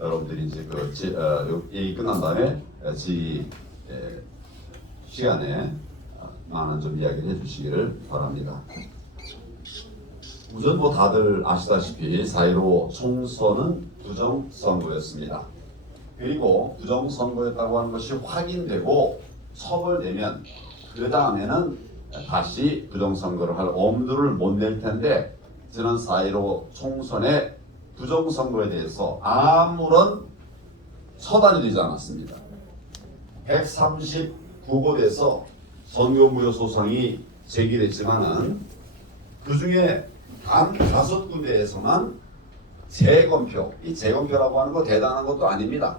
여러분들이 이제 얘기 끝난 다음에 시간에 많은 좀 이야기를 해주시기를 바랍니다. 우선 뭐 다들 아시다시피 4.15 총선은 부정선거였습니다. 그리고 부정선거였다고 하는 것이 확인되고 처벌되면 그 다음에는 다시 부정선거를 할 엄두를 못 낼 텐데 지난 4.15 총선의 부정선거에 대해서 아무런 처단이 되지 않았습니다. 139곳에서 선거무효 소송이 제기됐지만은 그 중에 단 5군데에서만 재검표, 이 재검표라고 하는 거 대단한 것도 아닙니다.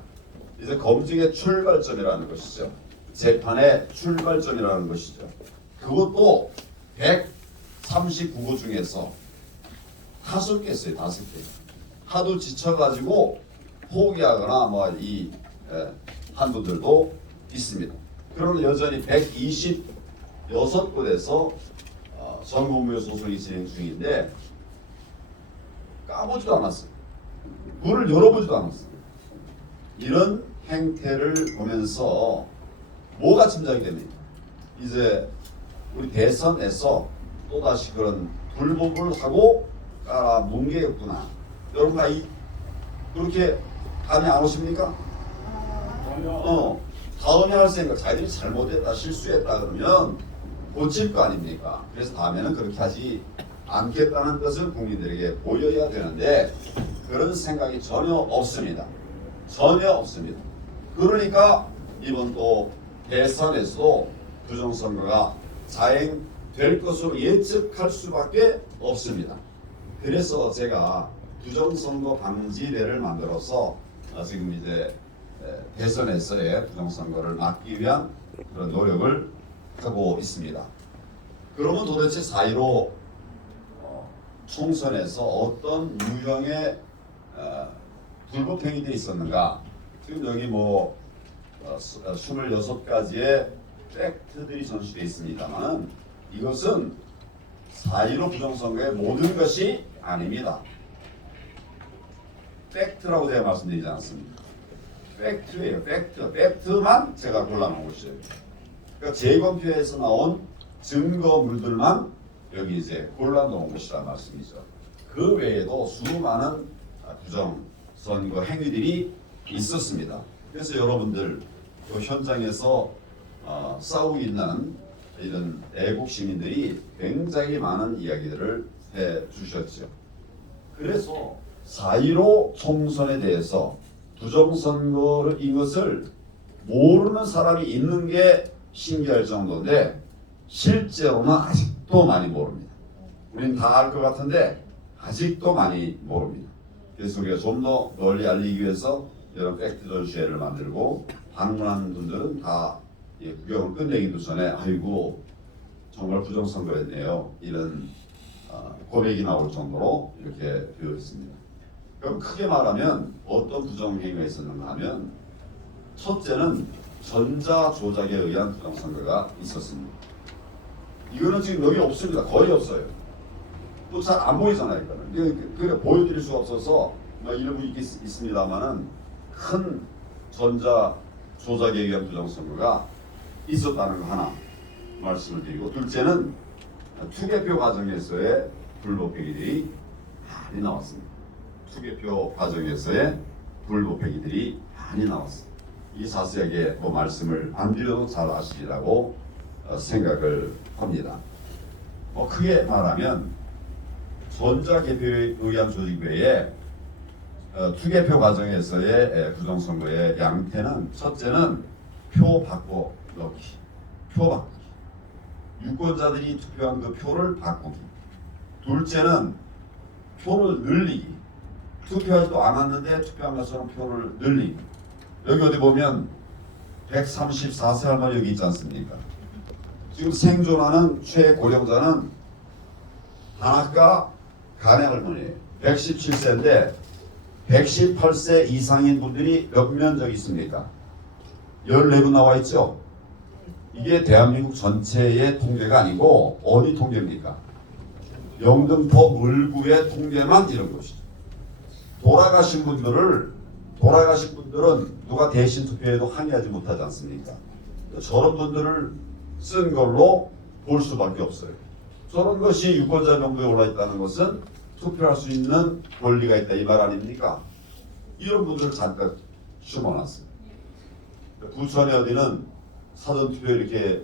이제 검증의 출발점이라는 것이죠. 재판의 출발점이라는 것이죠. 그것도 139곳 중에서 5개 있어요. 5개. 하도 지쳐가지고 포기하거나 한 분들도 있습니다. 그러나 여전히 126곳에서 선거무효 소송이 진행 중인데 까보지도 않았어요. 문을 열어보지도 않았어요. 이런 행태를 보면서 뭐가 짐작이 됩니까? 이제 우리 대선에서 또다시 그런 불법을 하고 깔아뭉 게였구나. 여러분 다 그렇게 감이 안 오십니까? 다음에 할 생각, 자기들이 잘못했다, 실수했다 그러면 고칠 거 아닙니까? 그래서 다음에는 그렇게 하지 않겠다는 것을 국민들에게 보여야 되는데 그런 생각이 전혀 없습니다. 전혀 없습니다. 그러니까 이번 또 대선에서도 부정선거가 자행될 것으로 예측할 수밖에 없습니다. 그래서 제가 부정선거 방지대를 만들어서 지금 이제 대선에서의 부정선거를 막기 위한 그런 노력을 하고 있습니다. 그러면 도대체 4.15 총선에서 어떤 유형의 불법 행위들이 있었는가? 지금 여기 26가지의 팩트들이 전시되어 있습니다만 이것은 4.15 부정선거의 모든 것이 아닙니다. 팩트라고 제가 말씀드리지 않습니다. 팩트예요. 팩트만 제가 골라놓은 것이에요. 그러니까 재검표에서 나온 증거물들만 여기 이제 골라놓은 것이란 말씀이죠. 그 외에도 수많은 부정선거 행위들이 있었습니다. 그래서 여러분들 그 현장에서 싸우고 있는 이런 애국 시민들이 굉장히 많은 이야기들을 해주셨죠. 그래서 4.15 총선에 대해서 부정선거를 이것을 모르는 사람이 있는 게 신기할 정도인데 실제로는 아직도 많이 모릅니다. 우리는 다 알 것 같은데 아직도 많이 모릅니다. 그래서 우리가 좀 더 널리 알리기 위해서 이런 팩트 전시회를 만들고 방문한 분들은 다 구경을 끝내기도 전에 아이고 정말 부정선거였네요. 이런 고백이 나올 정도로 이렇게 되어 있습니다. 그럼 크게 말하면 어떤 부정행위가 있었는가 하면 첫째는 전자조작에 의한 부정선거가 있었습니다. 이거는 지금 여기 없습니다. 거의 없어요. 또 잘 안 보이잖아요. 그러니까 보여드릴 수가 없어서 일부 있습니다만은 큰 전자조작에 의한 부정선거가 있었다는 거 하나 말씀을 드리고 둘째는 투개표 과정에서의 불법 행위들이 많이 나왔습니다. 투개표 과정에서의 불법 행위들이 많이 나왔습니다. 이 자세하게 말씀을 안 드려도 잘 아시리라고 생각을 합니다. 크게 말하면 전자개표에 의한 조직 외에 투개표 과정에서의 부정선거의 양태는 첫째는 표 바꿔 넣기, 표 바꾸기, 유권자들이 투표한 그 표를 바꾸기. 둘째는 표를 늘리기, 투표하지도 않았는데 투표한 것처럼 표를 늘리기. 여기 어디 보면 134세 할머니 여기 있지 않습니까? 지금 생존하는 최고령자는 한학가 간의 할머니예요. 117세인데 118세 이상인 분들이 몇 명 저기 있습니까? 14분 나와 있죠? 이게 대한민국 전체의 통계가 아니고 어디 통계입니까? 영등포 을구의 통계만 이런 것이죠. 돌아가신 분들을 돌아가신 분들은 누가 대신 투표해도 항의하지 못하지 않습니까? 저런 분들을 쓴 걸로 볼 수밖에 없어요. 저런 것이 유권자 명부에 올라있다는 것은 투표할 수 있는 권리가 있다 이 말 아닙니까? 이런 분들을 잠깐 심어놨어요. 부천에 어디는 사전투표 이렇게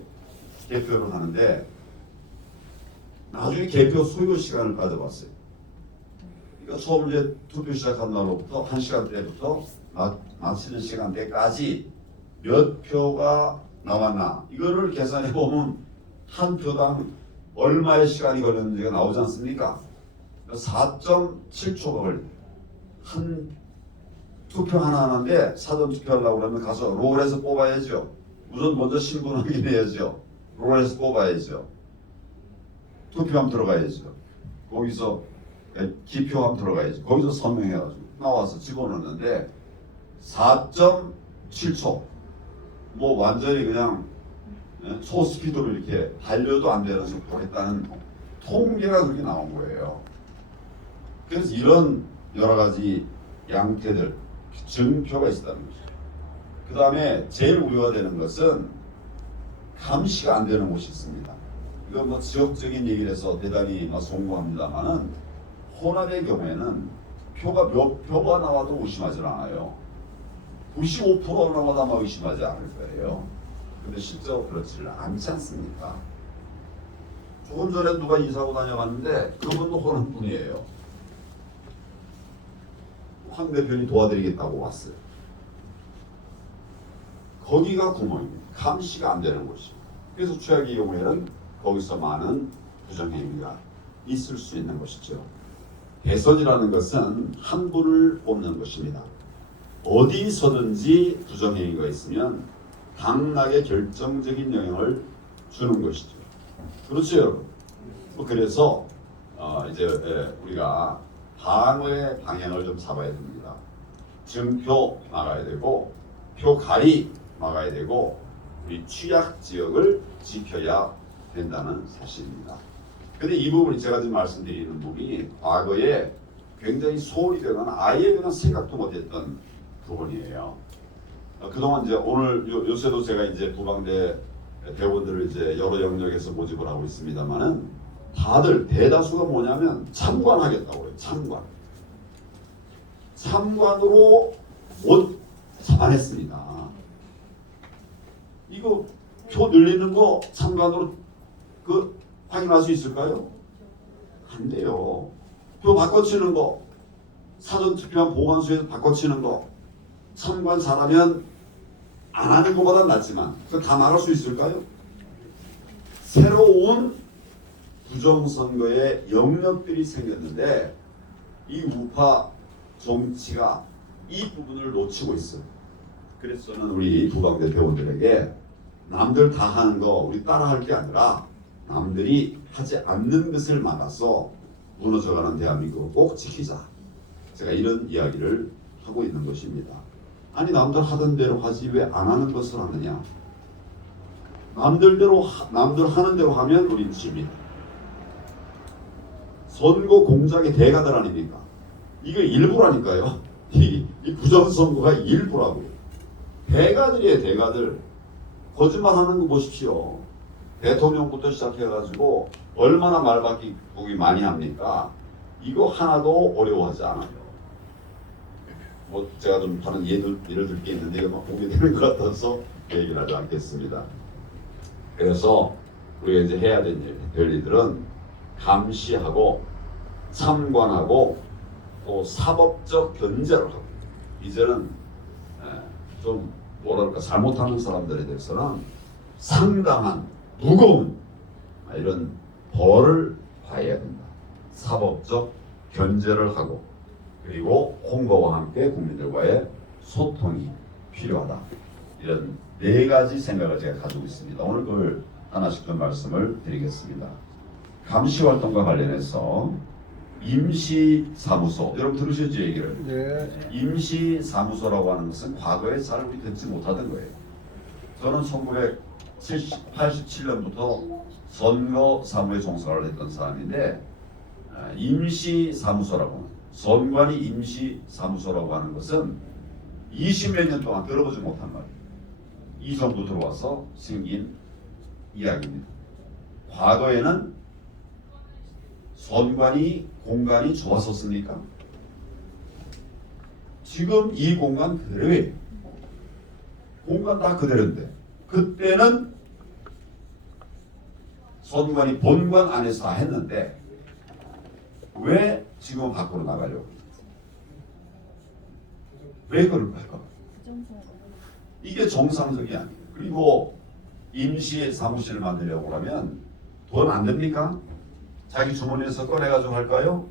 개표를 하는데 나중에 개표 소요 시간을 따져봤어요. 그러니까 처음 이제 투표 시작한 날로부터 1시간대부터 마치는 시간대까지 몇 표가 나왔나 이거를 계산해 보면 한 표당 얼마의 시간이 걸렸는지가 나오지 않습니까? 4.7초가 걸려요. 한 투표 하나하나인데 사전 투표하려고 그러면 가서 롤에서 뽑아야죠. 우선 먼저 신분 확인해야죠. 롤에서 뽑아야죠. 투표함 들어가야죠. 거기서 기표함 들어가야죠. 거기서 서명해가지고 나와서 집어넣는데 4.7초 뭐 완전히 그냥 초스피드로 이렇게 달려도 안 되는 속도로 했다는 통계가 그렇게 나온 거예요. 그래서 이런 여러 가지 양태들 증표가 있다는 거죠. 그 다음에 제일 우려가 되는 것은 감시가 안 되는 곳이 있습니다. 이건 뭐 지역적인 얘기를 해서 대단히 송구합니다만은 호남의 경우에는 표가 몇 표가 나와도 의심하지 않아요. 95% 나와도 아마 의심하지 않을 거예요. 근데 실제로 그렇지를 않지 않습니까? 조금 전에 누가 이사고 다녀봤는데 그분도 호남 분이에요. 황 대표님 도와드리겠다고 왔어요. 거기가 구멍입니다. 감시가 안 되는 곳이에요. 그래서 최악의 경우에는 거기서 많은 부정행위가 있을 수 있는 것이죠. 대선이라는 것은 한 분을 뽑는 것입니다. 어디서든지 부정행위가 있으면 당락에 결정적인 영향을 주는 것이죠. 그렇죠, 여러분? 그래서 이제 우리가 방어의 방향을 좀 잡아야 됩니다. 증표 막아야 되고 표갈이 막아야 되고 우리 취약 지역을 지켜야 된다는 사실입니다. 근데 이 부분이 제가 지금 말씀드리는 부분이 과거에 굉장히 소홀히 되거나 아예 그냥 생각도 못했던 부분이에요. 그동안 이제 오늘 요새도 제가 이제 부방대 대원들을 이제 여러 영역에서 모집을 하고 있습니다만은 다들 대다수가 뭐냐면 참관하겠다고 해요. 참관으로 못 잡아냈습니다. 이거 표 늘리는 거 참관으로 확인할 수 있을까요? 안 돼요. 표 바꿔치는 거, 사전투표한 보관소에서 바꿔치는 거, 참관 잘하면 안 하는 것보다 낫지만 그거 다 막을 수 있을까요? 새로운 부정선거의 영역들이 생겼는데 이 우파 정치가 이 부분을 놓치고 있어요. 그래서 저는 우리 부방대 대원들에게 남들 다 하는 거 우리 따라할 게 아니라 남들이 하지 않는 것을 막아서 무너져가는 대한민국을 꼭 지키자. 제가 이런 이야기를 하고 있는 것입니다. 아니 남들 하던 대로 하지 왜 안 하는 것을 하느냐. 남들 하는 대로 하면 우린 집니다. 선거 공작의 대가들 아닙니까? 이거 일부라니까요. 이 부정선거가 일부라고요. 대가들이에요. 대가들. 거짓말하는 거 보십시오. 대통령부터 시작해가지고 얼마나 말바꾸기 많이 합니까? 이거 하나도 어려워하지 않아요. 뭐 제가 좀 다른 예를 들 게 있는데 이거 막 보게 되는 것 같아서 얘기를 하지 않겠습니다. 그래서 우리가 이제 해야 될 일들은 감시하고 참관하고 또 사법적 견제를 하고 이제는 좀 뭐랄까 잘못하는 사람들에 대해서는 상당한 무거운 이런 벌을 봐야 된다. 사법적 견제를 하고 그리고 홍보와 함께 국민들과의 소통이 필요하다. 이런 네 가지 생각을 제가 가지고 있습니다. 오늘 그걸 하나씩 좀 말씀을 드리겠습니다. 감시활동과 관련해서 임시사무소, 여러분 들으셨죠 얘기를? 네. 임시사무소라고 하는 것은 과거에 잘 우리 듣지 못하던 거예요. 저는 1987년부터 선거사무에 종사를 했던 사람인데 임시사무소라고 선관위 임시사무소라고 하는 것은 20몇 년 동안 들어보지 못한 말이에요. 이 정도 들어와서 생긴 이야기입니다. 과거에는 선관위 공간이 좋았었습니까? 지금 이 공간 그대로예요. 공간 다 그대로인데 그때는 선관위 본관 안에서 다 했는데 왜 지금 밖으로 나가려고? 왜 그럴까요? 이게 정상적이 아니에요. 그리고 임시 사무실을 만들려고 하면 돈 안 듭니까? 자기 주머니에서 꺼내가지고 할까요?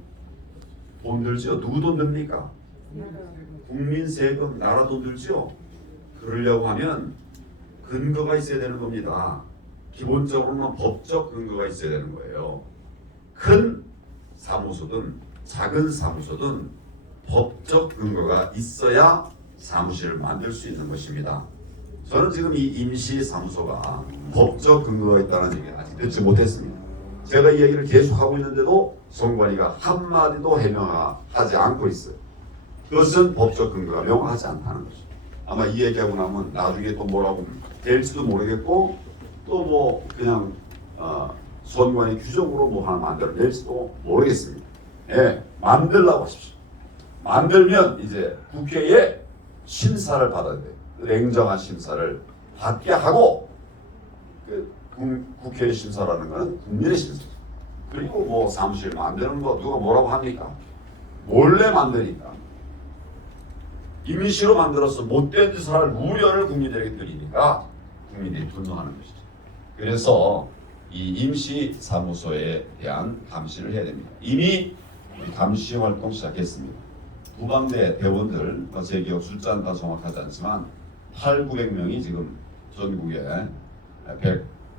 돈 들죠? 누구 돈 듭니까? 국민 세금, 나라 돈 들죠? 그러려고 하면 근거가 있어야 되는 겁니다. 기본적으로는 법적 근거가 있어야 되는 거예요. 큰 사무소든 작은 사무소든 법적 근거가 있어야 사무실을 만들 수 있는 것입니다. 저는 지금 이 임시 사무소가 법적 근거가 있다는 얘기를 아직 듣지 못했습니다. 제가 이 얘기를 계속하고 있는데도 선관위가 한마디도 해명하지 않고 있어요. 그것은 법적 근거가 명확하지 않다는 거죠. 아마 이 얘기하고 나면 나중에 또 뭐라고 될지도 모르겠고 또 뭐 그냥 선관위 규정으로 뭐 하나 만들어낼지도 모르겠습니다. 예, 만들라고 하십시오. 만들면 이제 국회에 심사를 받아야 돼요. 냉정한 심사를 받게 하고 국회의 심사라는 것은 국민의 심사죠. 그리고 뭐 사무실 만드는 거 누가 뭐라고 합니까? 몰래 만드니까. 임시로 만들어서 못된 짓을 할 우려를 국민들에게 드리니까 국민들이 분노하는 것이죠. 그래서 이 임시 사무소에 대한 감시를 해야 됩니다. 이미 감시 활동 시작했습니다. 부방대 대원들, 제 기억 숫자는 다 정확하지 않지만 800~900명이 지금 전국에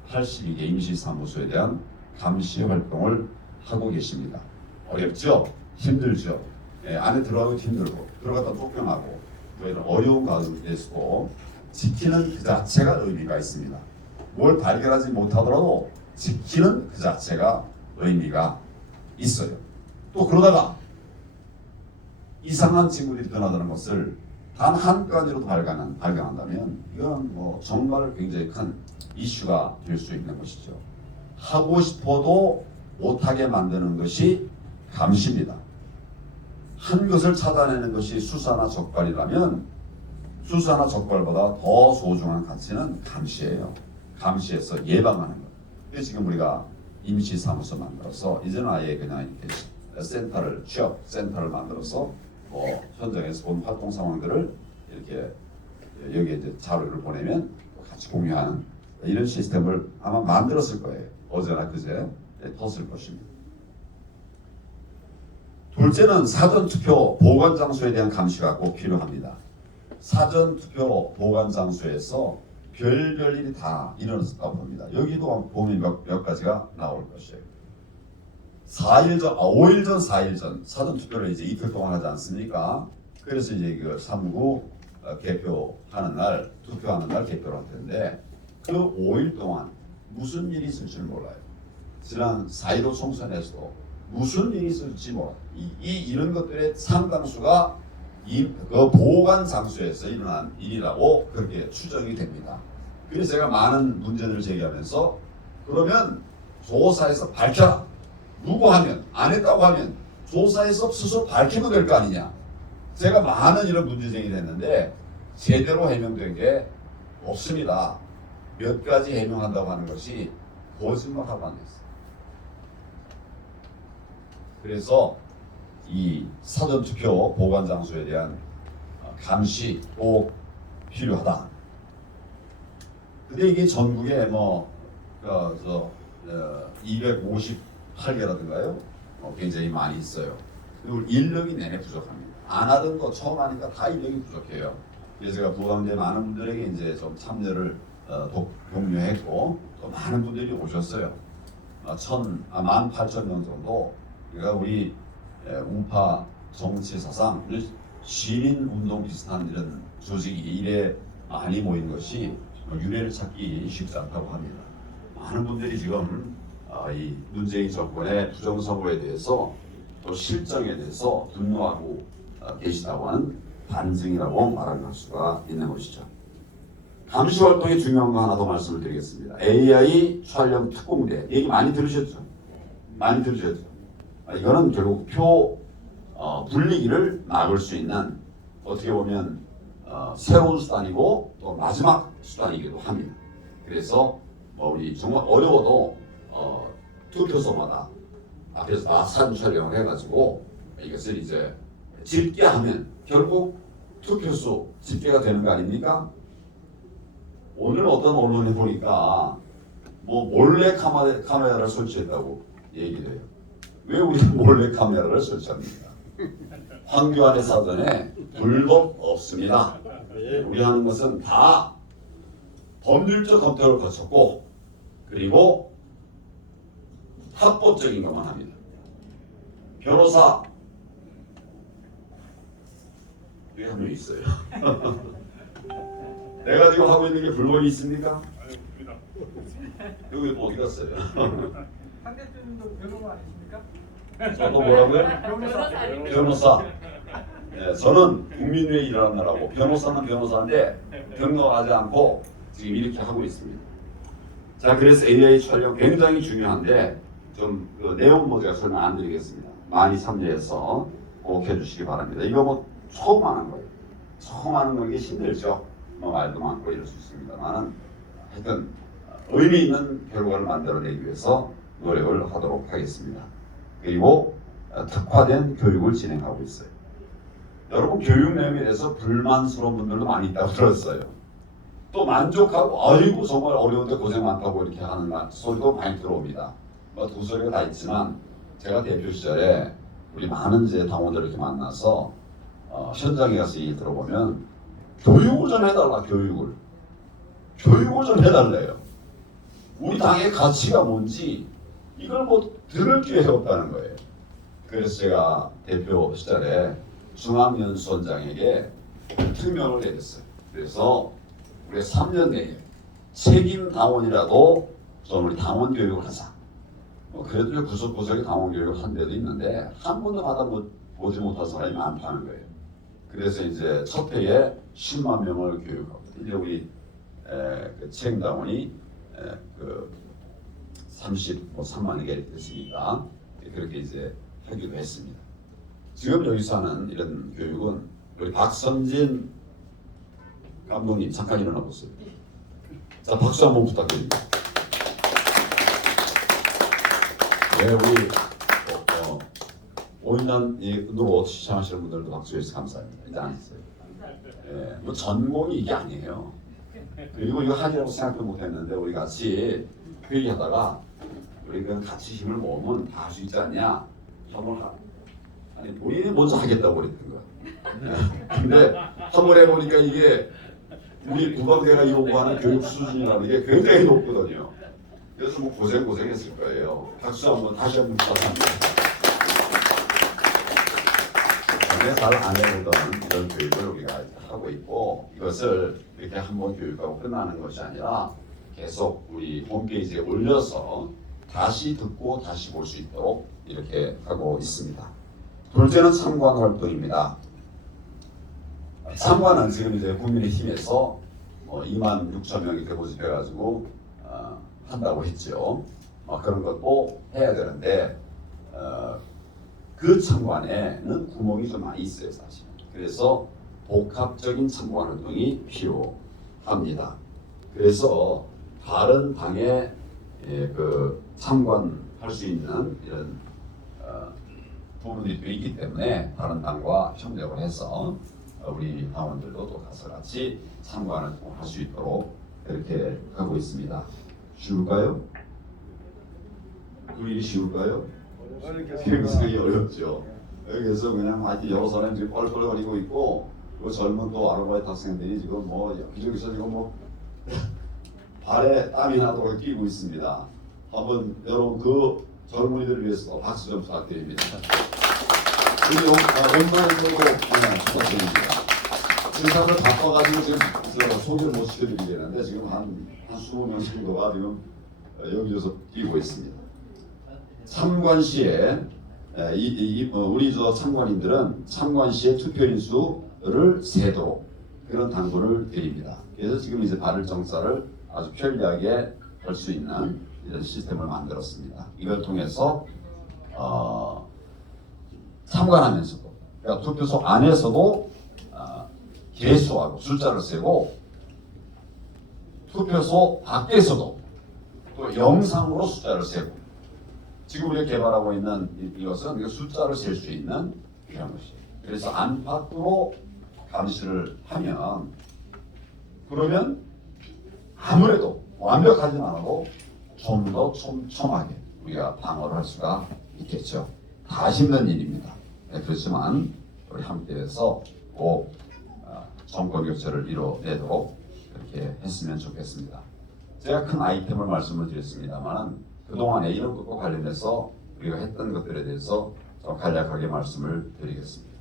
182개 임시사무소에 대한 감시 활동을 하고 계십니다. 어렵죠? 힘들죠? 예, 안에 들어가도 힘들고 들어갔다 쫓겨나고 이런 어려운 가운데서도 지키는 그 자체가 의미가 있습니다. 뭘 발견하지 못하더라도 지키는 그 자체가 의미가 있어요. 또 그러다가 이상한 징후들이 드러나는 것을 단 한 가지로도 발견한다면 이건 뭐 정말 굉장히 큰 이슈가 될 수 있는 것이죠. 하고 싶어도 못하게 만드는 것이 감시입니다. 한 것을 찾아내는 것이 수사나 적발이라면 수사나 적발보다 더 소중한 가치는 감시예요. 감시에서 예방하는 것. 그래서 지금 우리가 임시사무소 만들어서 이제는 아예 그냥 이렇게 센터를 취업 센터를 만들어서 현장에서 본 활동 상황들을 이렇게 여기에 이제 자료를 보내면 같이 공유하는 이런 시스템을 아마 만들었을 거예요. 어제나 그제 텄을 것입니다. 둘째는 사전투표 보관 장소에 대한 감시가 꼭 필요합니다. 사전투표 보관 장소에서 별별 일이 다 일어났다고 봅니다. 여기도 보면 몇 가지가 나올 것이에요. 5일 전, 4일 전 사전투표를 이제 이틀 동안 하지 않습니까? 그래서 이제 그 3구 개표하는 날, 투표하는 날 개표를 할 텐데 그 5일 동안 무슨 일이 있을 줄 몰라요. 지난 4.15 총선에서도 무슨 일이 있을지 몰라요. 이런 것들의 상당수가 그 보관 장소에서 일어난 일이라고 그렇게 추정이 됩니다. 그래서 제가 많은 문제들을 제기하면서 그러면 조사해서 밝혀라. 누구 하면 안 했다고 하면 조사해서 스스로 밝히면 될 거 아니냐. 제가 많은 이런 문제 제기를 했는데 제대로 해명된 게 없습니다. 몇 가지 해명한다고 하는 것이 거짓말하고 안 됐어요. 그래서 이 사전투표 보관 장소에 대한 감시 꼭 필요하다. 근데 이게 전국에 258개라든가요? 굉장히 많이 있어요. 그리고 인력이 내내 부족합니다. 안 하던 거 처음 하니까 다 인력이 부족해요. 그래서 제가 부담돼 많은 분들에게 이제 좀 참여를 독려했고 또 많은 분들이 오셨어요. 18,000명 정도. 그러니까 우리 우파 정치 사상 시민운동 비슷한 이런 조직이 이래 많이 모인 것이 유례를 찾기 쉽지 않다고 합니다. 많은 분들이 지금 이 문재인 정권의 부정선거에 대해서 또 실정에 대해서 분노하고 계시다고 하는 반증이라고 말할 수가 있는 것이죠. 감시 활동이 중요한 거 하나 더 말씀을 드리겠습니다. AI 촬영 특공대 얘기 많이 들으셨죠? 많이 들으셨죠? 이거는 결국 표 불리기를 막을 수 있는 어떻게 보면 새로운 수단이고 또 마지막 수단이기도 합니다. 그래서 우리 정말 어려워도 투표소마다 앞에서 다 사진 촬영을 해가지고 이것을 이제 집계하면 결국 투표수 집계가 되는 거 아닙니까? 오늘 어떤 언론에 보니까 몰래 카메라를 설치했다고 얘기를 해요. 왜 우리가 몰래 카메라를 설치합니까? 황교안의 사전에 불법 없습니다. 우리 하는 것은 다 법률적 검토를 거쳤고 그리고 합법적인 것만 합니다. 변호사 여기 한 명 있어요. 내가 지금 하고 있는 게 불법이 있습니까? 여기 어디 갔어요? 상대편도 변호사 아니십니까? 저도 뭐라고요? 변호사. 네, 저는 국민위에 일하느라고 변호사는 변호사인데 등록하지 않고 지금 이렇게 하고 있습니다. 자, 그래서 AI 촬영 굉장히 중요한데 좀 그 내용 제가 설명 안 드리겠습니다. 많이 참여해서 꼭 해주시기 바랍니다. 이거 처음 하는 거예요. 처음 하는 건 이게 힘들죠. 말도 많고 이럴 수 있습니다만 하여튼 의미 있는 결과를 만들어내기 위해서 노력을 하도록 하겠습니다. 그리고 특화된 교육을 진행하고 있어요. 여러분 교육 내용에 대해서 불만스러운 분들도 많이 있다고 들었어요. 또 만족하고 아이고 정말 어려운데 고생 많다고 이렇게 하는 소리도 많이 들어옵니다. 두 소리가 다 있지만 제가 대표 시절에 우리 많은 이제 당원들을 이렇게 만나서 현장에 가서 얘기 들어보면 교육을 좀 해달라. 교육을 좀 해달래요. 우리 당의 가치가 뭔지 이걸 들을 기회가 없다는 거예요. 그래서 제가 대표 시절에 중앙연수원장에게 특명을 내렸어요. 그래서 우리 3년 내에 책임 당원이라도 좀 우리 당원 교육을 하자. 그래도 구석구석에 당원 교육을 한 데도 있는데 한 번도 받아보지 못한 사람이 많다는 거예요. 그래서 이제 첫 해에 10만 명을 교육하고 이제 우리 그 책임당원이 33만 개 됐으니까 그렇게 이제 하기도 했습니다. 지금 여기서 하는 이런 교육은 우리 박선진 감독님 잠깐 일어나 보세요. 자, 박수 한번 부탁드립니다. 네, 우리 오인단 운동 시청하시는 분들도 박수 해주셔서 감사합니다. 이제 안 했어요. 전공이 이게 아니에요. 그리고 이거 하리라고 생각도 못했는데 우리 같이 회의하다가 우리 같이 힘을 모으면 다 할 수 있지 않냐? 아니 본인이 먼저 하겠다고 그랬던 거야. 근데 한번 해보니까 이게 우리 국방대가 요구하는 교육 수준이라는 게 굉장히 높거든요. 그래서 고생했을 거예요. 박수 한번 다시 한번 부탁합니다. 잘 안 해보던 이런 교육을 우리가 하고 있고 이것을 이렇게 한번 교육하고 끝나는 것이 아니라 계속 우리 홈페이지에 올려서 다시 듣고 다시 볼 수 있도록 이렇게 하고 있습니다. 둘째는 참관 활동입니다. 참관은 지금 이제 국민의힘에서 2만 6천 명이 이렇게 모집해가지고 한다고 했죠. 그런 것도 해야 되는데 그 참관에는 구멍이 좀 많이 있어요, 사실. 그래서 복합적인 참관 활동이 필요합니다. 그래서 다른 당에 참관할 수 있는 이런 부분들이 또 있기 때문에 다른 당과 협력을 해서 우리 당원들도 또 가서 같이 참관을 할 수 있도록 이렇게 하고 있습니다. 쉬울까요? 그 일이 쉬울까요? 굉장히 어렵죠. 여기서 그냥 하여튼 여러 사람이 지금 뻘뻘거리고 있고 그 젊은 또 아르바이트 학생들이 지금 여기저기서 지금 발에 땀이 나도록 뛰고 있습니다. 한번 여러분 그 젊은이들을 위해서 박수 좀 부탁드립니다. 우리 온라인으로 부탁드립니다. 지금 사람들 바빠가지고 지금 소개를 못 시켜드리겠는데 지금 한 20명 정도가 지금 여기저기서 뛰고 있습니다. 참관 시에 우리 참관인들은 참관 시에 투표인수 투표를 세도록 그런 당부를 드립니다. 그래서 지금 이제 발을 정사를 아주 편리하게 할 수 있는 이런 시스템을 만들었습니다. 이걸 통해서 참관하면서도, 그러니까 투표소 안에서도 개수하고 숫자를 세고, 투표소 밖에서도 또 영상으로 숫자를 세고, 지금 우리가 개발하고 있는 이것은 숫자를 셀 수 있는 이런 것이에요. 그래서 안팎으로 감시를 하면, 그러면 아무래도 완벽하진 않아도 좀 더 촘촘하게 우리가 방어를 할 수가 있겠죠. 다 힘든 일입니다. 네, 그렇지만 우리 함께해서 꼭 정권 교체를 이뤄내도록 그렇게 했으면 좋겠습니다. 제가 큰 아이템을 말씀을 드렸습니다만 그동안에 이런 것과 관련해서 우리가 했던 것들에 대해서 좀 간략하게 말씀을 드리겠습니다.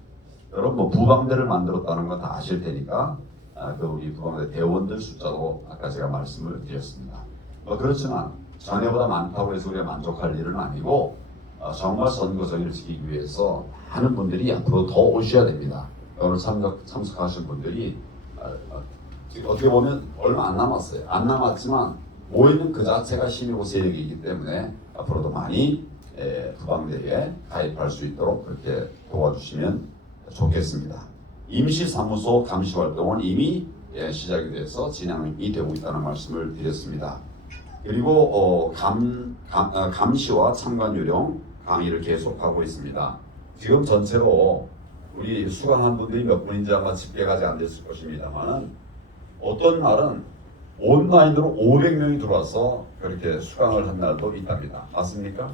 여러분 뭐 부방대를 만들었다는 건 다 아실 테니까 그 우리 부방대 대원들 숫자도 아까 제가 말씀을 드렸습니다. 그렇지만 전에보다 많다고 해서 우리가 만족할 일은 아니고 정말 선거 정의를 지키기 위해서 많은 분들이 앞으로 더 오셔야 됩니다. 오늘 참석하신 분들이 어떻게 보면 얼마 안 남았어요. 안 남았지만 모이는 그 자체가 힘이고 세력이기 때문에 앞으로도 많이 부방대에 가입할 수 있도록 그렇게 도와주시면 좋겠습니다. 임시사무소 감시 활동은 이미 시작이 돼서 진행이 되고 있다는 말씀을 드렸습니다. 그리고 감시와 참관 요령 강의를 계속하고 있습니다. 지금 전체로 우리 수강한 분들이 몇 분인지 아마 집계가 아직 안 됐을 것입니다만 어떤 날은 온라인으로 500명이 들어와서 그렇게 수강을 한 날도 있답니다. 맞습니까?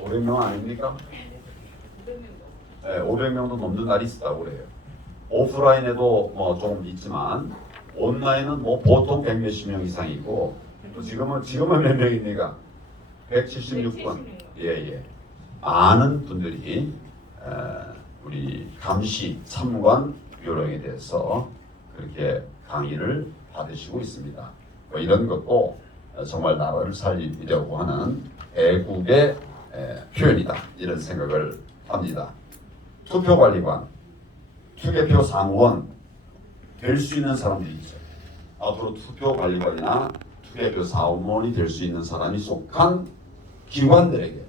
500명 아닙니까? 네, 500명도 넘는 날이 있다고 그래요. 오프라인에도 뭐 조금 있지만 온라인은 뭐 보통 100몇십 명 이상이고 또 지금은 몇 명입니까? 176번. 예. 많은 분들이 우리 감시 참관 요령에 대해서 그렇게 강의를 받으시고 있습니다. 뭐 이런 것도 정말 나라를 살리려고 하는 애국의 표현이다 이런 생각을 합니다. 투표관리관, 투개표 상원 될 수 있는 사람들이 있죠. 앞으로 투표관리관이나 투개표 상원이 될 수 있는 사람이 속한 기관들에게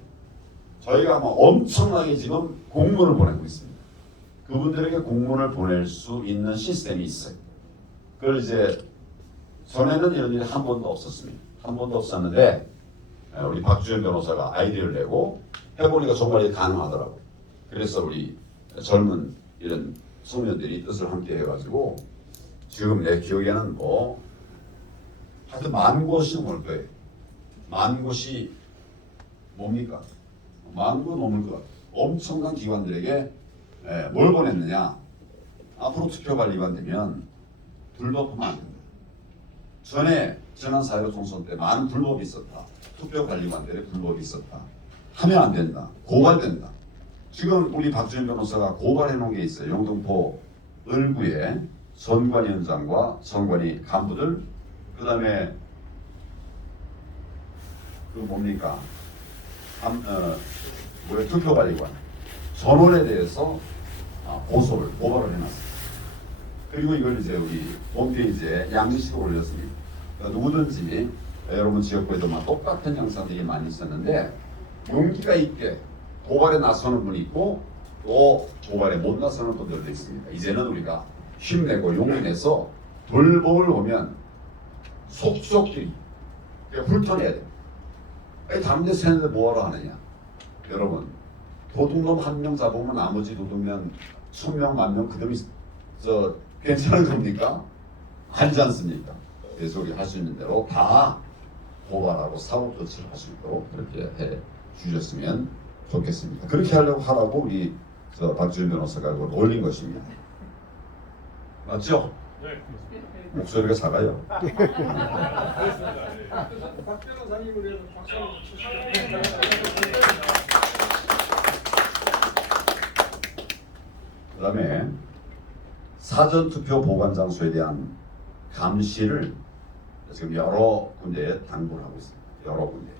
저희가 아마 엄청나게 지금 공문을 보내고 있습니다. 그분들에게 공문을 보낼 수 있는 시스템이 있어요. 그걸 이제 전에는 이런 일이 한 번도 없었습니다. 한 번도 없었는데 우리 박주현 변호사가 아이디어를 내고 해보니까 정말 가능하더라고요. 그래서 우리 젊은 이런 청년들이 뜻을 함께 해가지고 지금 내 기억에는 뭐 하여튼 10,000곳이 넘을 거예요. 10,000곳이 뭡니까? 10,000곳 넘을 것 같아요. 엄청난 기관들에게 뭘 보냈느냐? 앞으로 투표관리관 되면 불법하면 안 된다. 전에 지난 4.15 총선 때 많은 불법이 있었다. 투표관리관들의 불법이 있었다. 하면 안 된다. 고발된다. 지금 우리 박주현 변호사가 고발해 놓은 게 있어요. 영등포 을구에 선관위원장과 선관위 간부들, 그 다음에 그 뭡니까? 투표관리관 전원에 대해서 고발을 해놨어요. 그리고 이걸 이제 우리 홈페이지에 양식으로 올렸습니다. 그러니까 누구든지 여러분 지역구에도 막 똑같은 영상들이 많이 있었는데 용기가 있게 고발에 나서는 분이 있고 또 고발에 못 나서는 분들도 있습니다. 이제는 우리가 힘내고 용기 내서 불법을 보면 속속들이 훑어내야 돼요. 다른 데 새는데 뭐하러 하느냐. 여러분 도둑놈 한 명 잡으면 나머지 도둑면 1,000명, 10,000명 그놈이 괜찮은 겁니까? 아니지 않습니까? 그래서 우리 할 수 있는 대로 다 고발하고 사법 조치를 할 수 있도록 그렇게 해 주셨으면 좋겠습니다. 그렇게 하라고 우리 박주현 변호사가 그걸 올린 것입니다. 맞죠? 네. 목소리가 작아요. 박 변호사님을 위해서 박수 한번 주시죠. 그 다음에 사전투표 보관 장소에 대한 감시를 지금 여러 군데에 당부를 하고 있습니다. 여러 군데.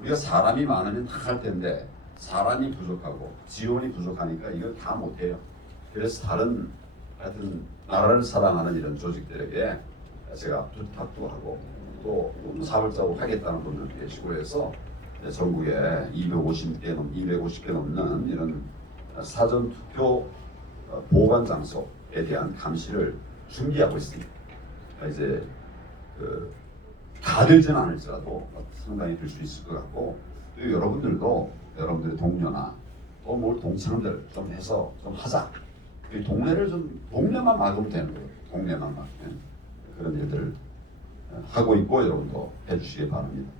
우리가 사람이 많으면 다 할 텐데 사람이 부족하고 지원이 부족하니까 이걸 다 못해요. 그래서 다른 하여튼 나라를 사랑하는 이런 조직들에게 제가 부탁도 하고 또 사업자로 하겠다는 분들도 계시고 해서 전국에 250개 넘는 이런 사전 투표 보관 장소에 대한 감시를 준비하고 있습니다. 이제 다 들지는 않을지라도 상당히 될 수 있을 것 같고, 또 여러분들도 여러분들의 동료나 또 뭘 동창들 좀 해서 좀 하자. 이 동네를 좀 동네만 막으면 되는 거예요. 동네만 막으면 그런 일들을 하고 있고 여러분도 해주시기 바랍니다.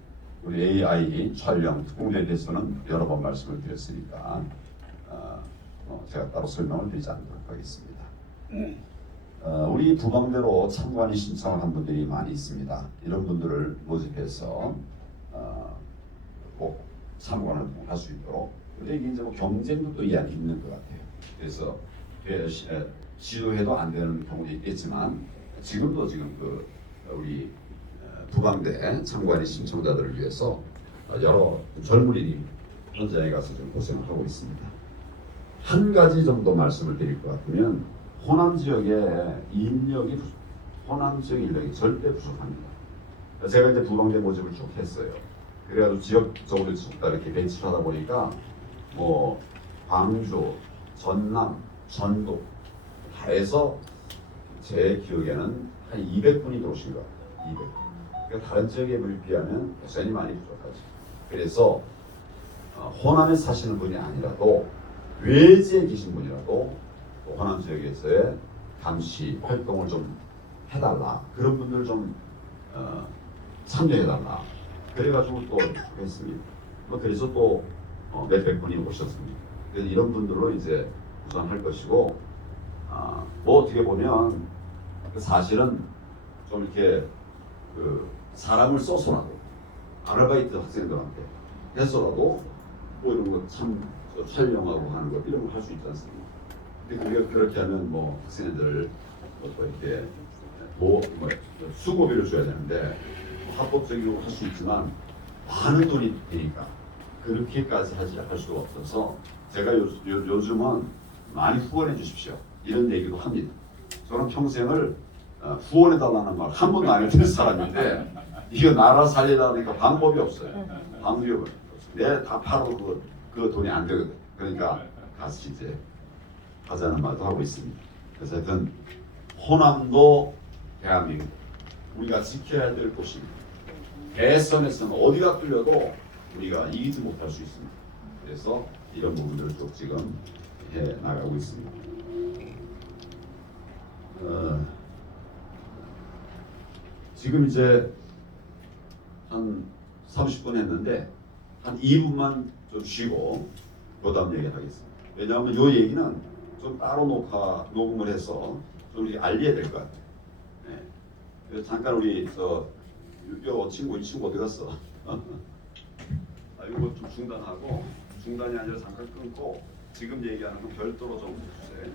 우리 AI 촬영 특공대에 대해서는 여러 번 말씀을 드렸으니까 제가 따로 설명을 드리지 않도록 하겠습니다. 우리 부방대로 참관인 신청을 한 분들이 많이 있습니다. 이런 분들을 모집해서 꼭 참관을 할 수 있도록. 근데 이게 이제 뭐 경쟁도 또 이안이 있는 것 같아요. 그래서 시도해도 안 되는 경우도 있겠지만 지금도 우리 부방대 참관인 신청자들을 위해서 여러 젊은이들이 현장에 가서 좀 고생을 하고 있습니다. 한 가지 정도 말씀을 드릴 것 같으면 호남 지역에 인력이 호남 지역 인력이 절대 부족합니다. 제가 이제 부방대 모집을 쭉 했어요. 그래가지고 지역적으로 쭉 이렇게 배치를 하다 보니까 뭐 광주, 전남, 전북 다 해서 제 기억에는 한 200분이 들어오신 것 같아요. 200분. 그러니까 다른 지역에 비하면 여전히 많이 부족하죠. 그래서 호남에 사시는 분이 아니라도 외지에 계신 분이라도 호남 지역에서의 감시 활동을 좀 해달라. 그런 분들 좀 참여해달라. 그래가지고 또 했습니다. 그래서 또 몇백 분이 오셨습니다. 그래서 이런 분들로 이제 우선 할 것이고, 뭐 어떻게 보면 사실은 좀 이렇게 사람을 써서라도 아르바이트 학생들한테 해서라도 뭐 이런 거 촬영하고 하는 거 이런 거 할 수 있지 않습니까? 근데 그렇게 하면 뭐 학생들 뭐 이렇게 뭐 수고비를 줘야 되는데 합법적으로 할 수 있지만 많은 돈이 드니까 그렇게까지 할 수가 없어서 제가 요즘은 많이 후원해 주십시오 이런 얘기도 합니다. 저는 평생을 후원해 달라는 말 한 번도 안 해드린 사람인데 이거 나라 살리려니까 방법이 없어요. 방법이 없어요. 내가 다 팔아도 그 돈이 안 되거든. 그러니까 같이 이제 하자는 말도 하고 있습니다. 그래서 하여튼 호남도 대한민국 우리가 지켜야 될 곳입니다. 대선에서는 어디가 뚫려도 우리가 이기지 못할 수 있습니다. 그래서 이런 부분들을 쭉 지금 해 나가고 있습니다. 지금 이제 한 30분 했는데 한 2분만 좀 쉬고 그다음 얘기하겠습니다. 왜냐하면 이 얘기는 좀 따로 녹음을 해서 좀 이렇게 알려야 될 것 같아요. 네. 그래서 잠깐 우리 이 친구 어디 갔어? 이거 좀 중단하고 중단이 아니라 잠깐 끊고 지금 얘기하는 건 별도로 좀 해주세요.